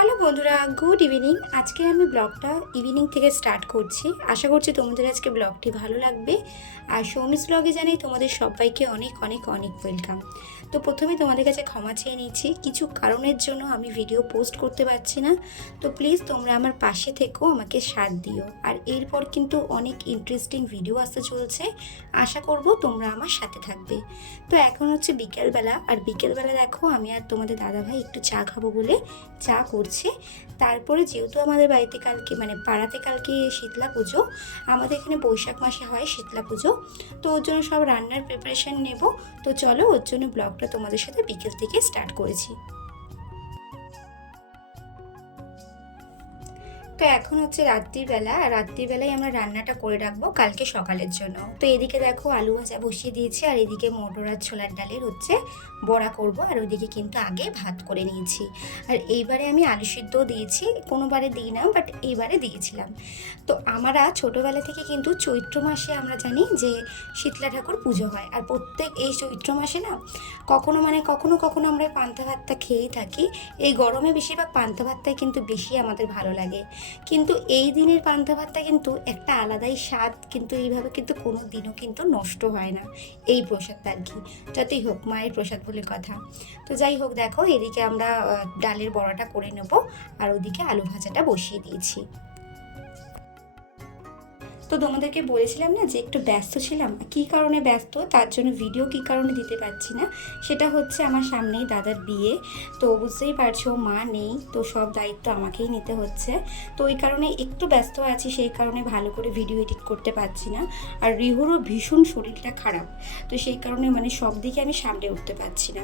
Hello বন্ধুরা, good evening. আজকে আমি ব্লগটা ইভিনিং থেকে স্টার্ট করছি। আশা করছি তোমাদের আজকে ব্লগটি ভালো লাগবে। আর সৌমিস ব্লগে জানাই তোমাদের সবাইকে অনেক অনেক অনেক ওয়েলকাম। তো প্রথমে তোমাদের কাছে ক্ষমা চেয়ে নিচ্ছি, কিছু কারণের জন্য আমি ভিডিও পোস্ট করতে পারছি না। তো প্লিজ তোমরা আমার পাশে থেকো, আমাকে সাথ দিও। আর এরপর কিন্তু অনেক ইন্টারেস্টিং ভিডিও আসতে চলছে, আশা করব তোমরা আমার সাথে থাকবে। তো এখন হচ্ছে বিকেলবেলা, আর বিকেলবেলা দেখো আমি আর তোমাদের দাদাভাই একটু চা খাবো বলে চা করছে। তারপরে যেহেতু আমাদের বাড়িতে কালকে পাড়াতে কালকে শীতলা পুজো, আমাদের এখানে বৈশাখ মাসে হয় শীতলা পুজো, তো ওর জন্য সব রান্নার প্রিপারেশান নেব। তো চলো, ওর জন্য ব্লগটা তোমাদের সাথে বিকেল থেকে স্টার্ট করেছি। তো এখন হচ্ছে রাত্রিবেলা, আর রাত্রিবেলায় আমরা রান্নাটা করে রাখবো কালকে সকালের জন্য। তো এদিকে দেখো আলু ভাজা বসিয়ে দিয়েছি, আর এদিকে মটর আর ছোলার ডালের হচ্ছে বড়া করব, আর ওইদিকে কিন্তু আগে ভাত করে নিয়েছি। আর এইবারে আমি আলু সিদ্ধও দিয়েছি, কোনোবারে দিই না, বাট এইবারে দিয়েছিলাম। তো আমরা ছোটোবেলা থেকে কিন্তু চৈত্র মাসে আমরা জানি যে শীতলা ঠাকুর পুজো হয়, আর প্রত্যেক এই চৈত্র মাসে না কখনো কখনো আমরা পান্তা ভাতটা খেয়েই থাকি। এই গরমে বেশিরভাগ পান্তা ভাতটাই কিন্তু বেশি আমাদের ভালো লাগে। কিন্তু এই দিনের পান্তা ভাতটা কিন্তু একটা আলাদাই স্বাদ, কিন্তু এইভাবে কিন্তু কোনো দিনও কিন্তু নষ্ট হয় না এই প্রসাদটা আর কি। যতই হোক মায়ের প্রসাদ বলে কথা। তো যাই হোক, দেখো এদিকে আমরা ডালের বড়াটা করে নেব, আর ওদিকে আলু ভাজাটা বসিয়ে দিয়েছি। তো তোমাদেরকে বলেছিলাম না যে একটু ব্যস্ত ছিলাম, কী কারণে ব্যস্ত, তার জন্য ভিডিও কী কারণে দিতে পারছি না, সেটা হচ্ছে আমার সামনেই দাদার বিয়ে। তো বুঝতেই পারছো মা নেই, তো সব দায়িত্ব আমাকেই নিতে হচ্ছে। তো ওই কারণে একটু ব্যস্ত আছি, সেই কারণে ভালো করে ভিডিও এডিট করতে পারছি না। আর রিহুরও ভীষণ শরীরটা খারাপ, তো সেই কারণে সব দিকে আমি সামলে উঠতে পারছি না।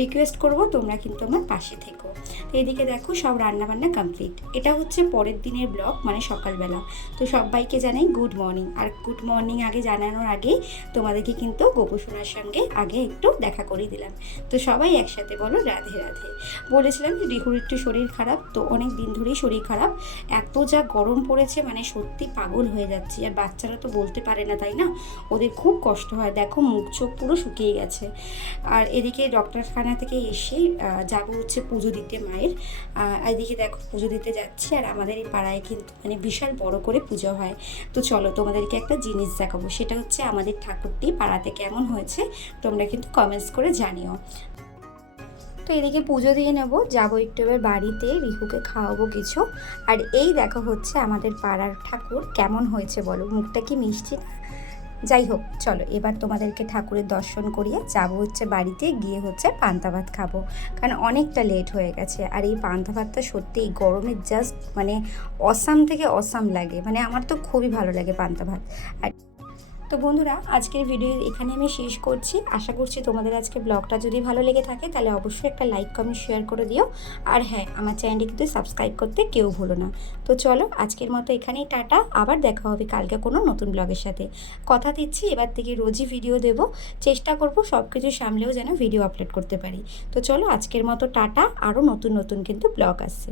রিকোয়েস্ট করব তোমরা কিন্তু আমার পাশে থেকো। তো এদিকে দেখো সব রান্নাবান্না কমপ্লিট। এটা হচ্ছে পরের দিনের ব্লগ, সকালবেলা। তো সবাইকে জানাই গুড মর্নিং। আর গুড মর্নিং আগে জানানোর আগে তোমাদেরকে কিন্তু গোপসোনার সঙ্গে আগে একটু দেখা করিয়ে দিলাম। তো সবাই একসাথে বলো রাধে রাধে। বলেছিলাম যে রিহুর একটু শরীর খারাপ, তো অনেক দিন ধরেই শরীর খারাপ। এত যা গরম পড়েছে, সত্যি পাগল হয়ে যাচ্ছি। আর বাচ্চারা তো বলতে পারে না, তাই না? ওদের খুব কষ্ট হয়। দেখো মুখ চোখ পুরো শুকিয়ে গেছে। আর এদিকে ডক্টরখানা থেকে এসেই যাবো হচ্ছে পুজো দিতে মায়ের। এদিকে দেখো পুজো দিতে যাচ্ছি, আর আমাদের এই পাড়ায় কিন্তু বিশাল বড় করে পুজো হয়। তো চলো তোমাদেরকে একটা জিনিস দেখাবো, সেটা হচ্ছে আমাদের ঠাকুরটি পাড়াতে কেমন হয়েছে তোমরা কিন্তু কমেন্টস করে জানিও। তো এদিকে পুজো দিয়ে নেব, যাবো একটু এবার বাড়িতে, রিহুকে খাওয়াবো কিছু। আর এই দেখো হচ্ছে আমাদের পাড়ার ঠাকুর কেমন হয়েছে বলো, মুখটা কি মিষ্টি না? যাই হোক চলো, এবার তোমাদেরকে ঠাকুরের দর্শন করিয়ে যাবো হচ্ছে বাড়িতে, গিয়ে হচ্ছে পান্তা ভাত খাবো, কারণ অনেকটা লেট হয়ে গেছে। আর এই পান্তা ভাতটা সত্যি এই গরমে জাস্ট অসাম থেকে অসাম লাগে, আমার তো খুবই ভালো লাগে পান্তা ভাত। আর তো বন্ধুরা, আজকের ভিডিও এখানে আমি শেষ করছি। আশা করছি তোমাদের আজকে ব্লগটা যদি ভালো লেগে থাকে তাহলে অবশ্যই একটা লাইক কমেন্ট শেয়ার করে দিও। আর হ্যাঁ, আমার চ্যানেলটি কিন্তু সাবস্ক্রাইব করতে কেউ ভুলো না। তো চলো আজকের মতো এখানেই টাটা, আবার দেখা হবে কালকে কোনো নতুন ব্লগের সাথে। কথা দিচ্ছি এবার থেকে রোজই ভিডিও দেব, চেষ্টা করব সব কিছু সামলেও যেন ভিডিও আপলোড করতে পারি। তো চলো আজকের মতো টাটা, আরও নতুন নতুন কিন্তু ব্লগ আসছে।